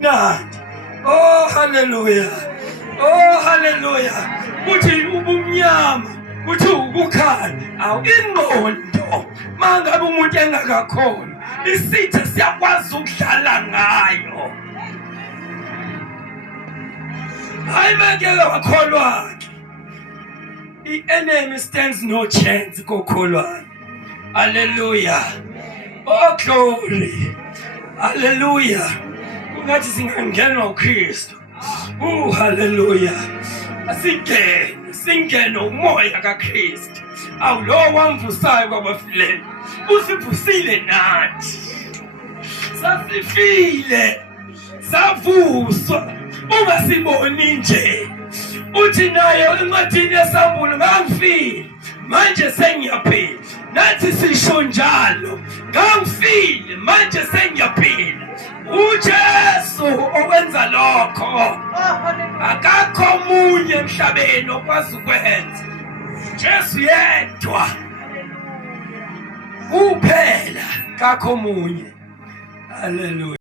nandi. Oh hallelujah. Oh hallelujah. Uthi ubumnyama, uthi ukukhanya. Awu ingqondo mangabe umuntu engakakhona, isitha siyakwazi ukudlala ngayo. Hayi manje wakholwa. The enemy stands no chance kokholwa. Hallelujah. Oh glory. Hallelujah. Kungathi singangenwa uKristu. Hallelujah. Singene umoya kaKristu. Awulo wamvusayo kwabafileyo. Usivusile nathi. Sasifile. Savuswa. Ungasiboni nje. Uthi nayo encwadini yesambulo ngangifile. Manje sengiyaphila. Nathi sisho njalo. Ngangifile manje sengiyaphila. uJesu owenza lokho. Akakho munye emhlabeni okwazi ukwenza. Jesu yedwa. Kuphela kakho munye. Hallelujah.